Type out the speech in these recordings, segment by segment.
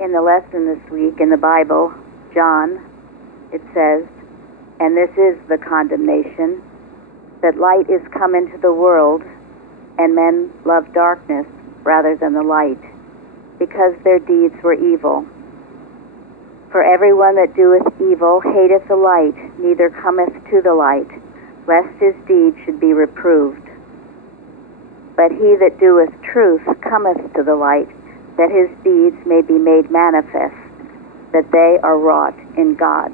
In the lesson this week in the Bible, John, it says, "And this is the condemnation, that light is come into the world, and men love darkness rather than the light, because their deeds were evil. For everyone that doeth evil hateth the light, neither cometh to the light, lest his deeds should be reproved. But he that doeth truth cometh to the light, that his deeds may be made manifest, that they are wrought in God."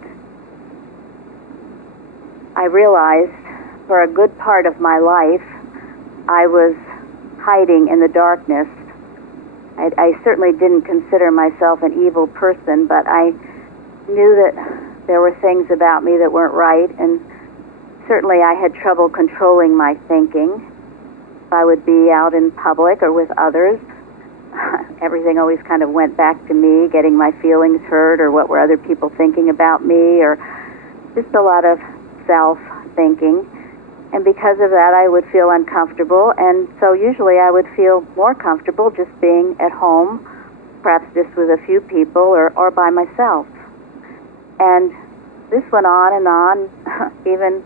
I realized for a good part of my life I was hiding in the darkness. I certainly didn't consider myself an evil person, but I knew that there were things about me that weren't right, and certainly I had trouble controlling my thinking. If I would be out in public or with others, everything always kind of went back to me, getting my feelings hurt, or what were other people thinking about me, or just a lot of self-thinking. And because of that, I would feel uncomfortable, and so usually I would feel more comfortable just being at home, perhaps just with a few people, or by myself. And this went on and on, even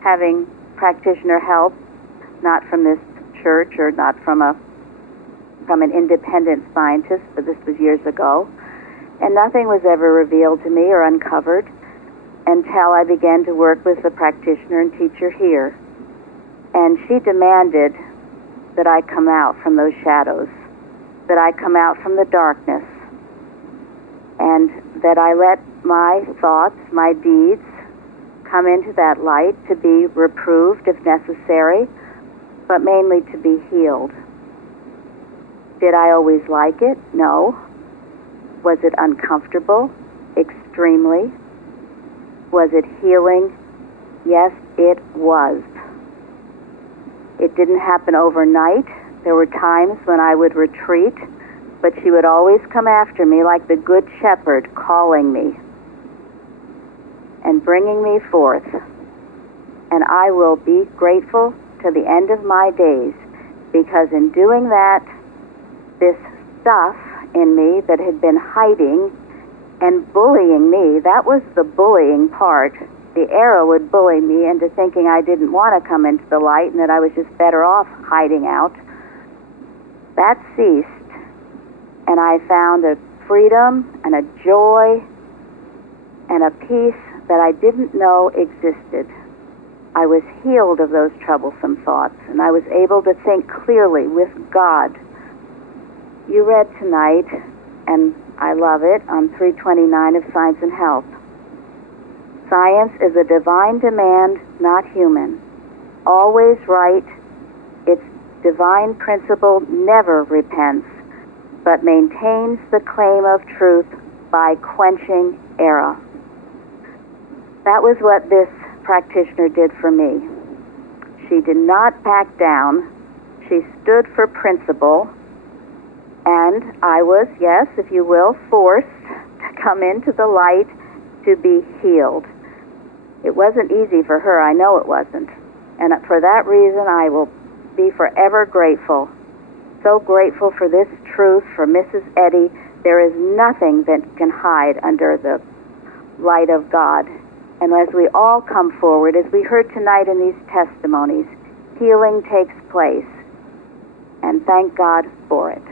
having practitioner help, not from this church or not from an independent scientist, but this was years ago. And nothing was ever revealed to me or uncovered until I began to work with the practitioner and teacher here. And she demanded that I come out from those shadows, that I come out from the darkness, and that I let my thoughts, my deeds, come into that light to be reproved if necessary, but mainly to be healed. Did I always like it? No. Was it uncomfortable? Extremely. Was it healing? Yes, it was. It didn't happen overnight. There were times when I would retreat, but she would always come after me like the good shepherd, calling me and bringing me forth. And I will be grateful to the end of my days, because in doing that, this stuff in me that had been hiding and bullying me, that was the bullying part. The arrow would bully me into thinking I didn't want to come into the light and that I was just better off hiding out. That ceased, and I found a freedom and a joy and a peace that I didn't know existed. I was healed of those troublesome thoughts, and I was able to think clearly with God. You read tonight, and I love it, on 329 of Science and Health. Science is a divine demand, not human. Always right, its divine principle never repents, but maintains the claim of truth by quenching error. That was what this practitioner did for me. She did not back down. She stood for principle, and I was, yes, if you will, forced to come into the light to be healed. It wasn't easy for her, I know it wasn't. And for that reason, I will be forever grateful. So grateful for this truth, for Mrs. Eddy. There is nothing that can hide under the light of God. And as we all come forward, as we heard tonight in these testimonies, healing takes place. And thank God for it.